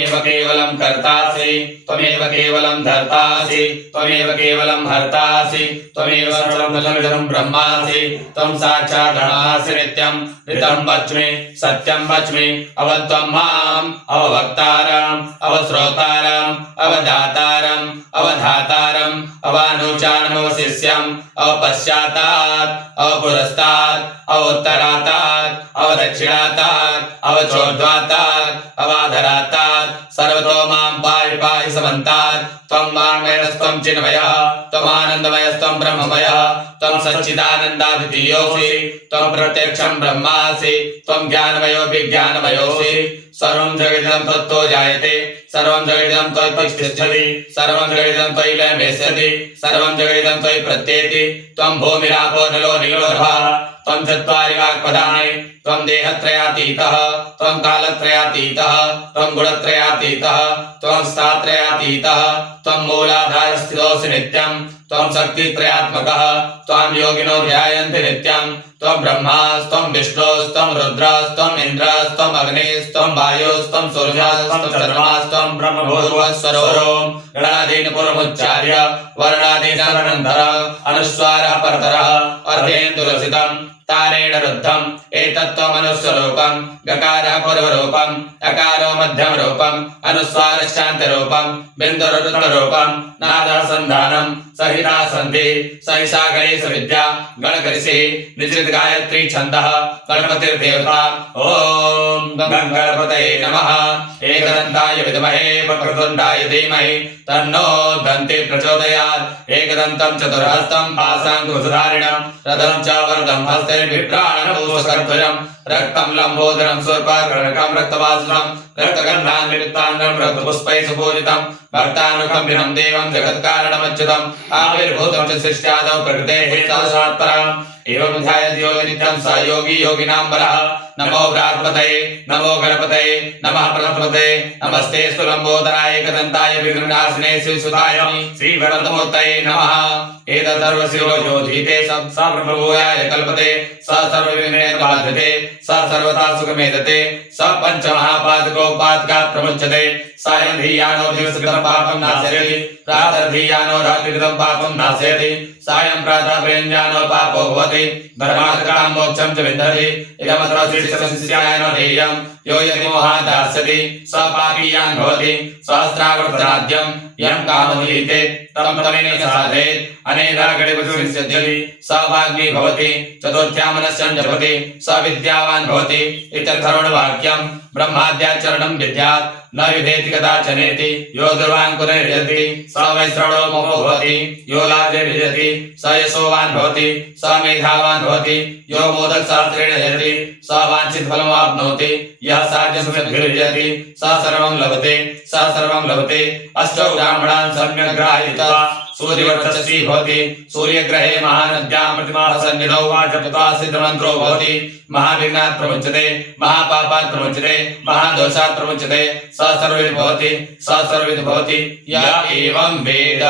त्वमेव केवलं कर्तासि त्वमेव केवलं धर्तासि त्वमेव केवलं हर्तासि त्वमेव सर्वं ब्रह्मासि त्वं साक्षात् ब्रह्मासि नित्यं ऋतं वच्मि सत्यं वच्मि अवत्वं माम् अववक्तारम् अवश्रोतारम् अवदातारम् अवधातारम् अवानुचानम् अवशिष्यम् अवपश्चातात् अवपुरस्तात् अवोत्तरातात् अवदक्षिणातात् अवचोर्ध्वातात् अवाधरातात् सर्वतो मां पाहि पाहि समन्तात् त्वं वाङ्मयस्त्वं चिन्मयः त्वमानन्दमयस्त्वं ब्रह्ममयः त्वं सच्चिदानन्दाद्वितीयोऽसि त्वं प्रत्यक्षं ब्रह्मासि त्वं ज्ञानमयो विज्ञानमयोऽसि सर्वं जगदिदं त्वत्तो जायते सर्वं जगदिदं त्वयि तिष्ठति सर्वं जगदिदं त्वयि लयमेष्यति सर्वं जगदिदं त्वयि प्रत्येति त्वं भूमिरापो नलो नीलोर्भः त्वं चत्वारि वाक्पदानि त्वं देहत्रयातीतः त्वं कालत्रयातीतः त्वं गुणत्रयातीतः त्वं स्थात्रयातीतः त्वं मूलाधारस्थितोऽसि नित्यं त्वं शक्तित्रयात्मकः त्वां योगिनो ध्यायन्ति नित्यं त्वं ब्रह्मास्त्वं विष्णुस्त्वं रुद्रस्त्वं इन्द्रस्त्वं अग्निस्त्वं वायुस्त्वं सूर्यस्त्वं चन्द्रमास्त्वं ब्रह्मभूर्भुवस्वरों गणादीन् पूर्वमुच्चार्य वर्णादीनानन्तरः अनुस्वारः परतरः अर्धेन्दुरसितं तारेण रुद्धम् एतत्त्वमनुस्वरूपं गकारः पूर्वरूपम् अकारो मध्यमरूपम् अनुस्वारश्चान्तरूपम् बिन्दुरुत्तररूपम् नादः सन्धानम् सहिता सन्धि सहिषा गणेशविद्या गणकरिषि निजृत गायत्री छन्दः गणपतिर्देवता ॐ गणपतये नमः एकदन्ताय विद्महे वक्रतुण्डाय धीमहि तन्नो दन्ति प्रचोदयात् एकदन्तं चतुर्हस्तं पाशाङ्कुशधारिणं रथं च वरदं हस्ते विभ्राणपूषकर्ध्वजं रक्तं लम्बोदरं शूर्पकर्णकं रक्तवासनं रक्तगन्धान्विताङ्गं रक्तपुष्पैः सुपूजितं भक्तानुकम्पिनं देवं जगत्कारणमच्युतम् आविर्भूतं च सृष्ट्यादौ प्रकृतेः साक्षात्परम् एवं ध्यायति योगी नित्यं स योगी योगिनां वरः नमो व्रातपतये नमो गणपतये नमः प्रथमपतये नमस्ते लंबोदराय एकदन्ताय विघ्ननाशिने श्रीसुताय श्रीगणपतये नमः एतदर्वशिरोधीते स प्रभुयाय कल्पते स सर्वविघ्नेन बाध्यते स सर्वथा सुखमेधते स पंचमहापादकोपादकात् प्रमुच्यते सायं धियानो दिवसकृतं पापं नाशयति प्रातः धियानो रात्रिकृतं पापं नाशयति सायं प्रातः प्रेञ्जानो पापो भवति धर्मार्थकां मोक्षं च विन्दति इदमत्र शिष्यस्य ध्येयं यो यदि मोहात् दास्यति स पापीयान् भवति सहस्रावर्तनाद्यं यं कामधीते तं तमेन साधयेत् अनेन गणपतिर्सिद्ध्यति स वाग्मी भवति चतुर्थ्यां मनस्सं जपति स विद्यावान् भवति इत्यर्थर्वणवाक्यं ब्रह्माद्याचरणं विद्यात् न विधेति कदाचनेति यो दुर्वाङ्कुरयति स वैश्रवणो मोहो भवति यो लाभे विजयति स यशोवान् भवति स मेधावान् भवति यो मोदकशास्त्रेण यजति स वाञ्छितफलमाप्नोति यः साध्यसुखभिर्यजति स सर्वं लभते अष्टौ ब्राह्मणान् सम्यक् ग्राहयित्वा सूर्यवर्चसी भवति सूर्यग्रहे महानद्यां प्रतिमासन्निधौ वा जपत्वा सिद्धमन्त्रो भवति महाविघ्नात् प्रमुच्यते महापापात् प्रमुच्यते महादोषात् प्रमुच्यते स सर्वविद् भवति य एवं वेद।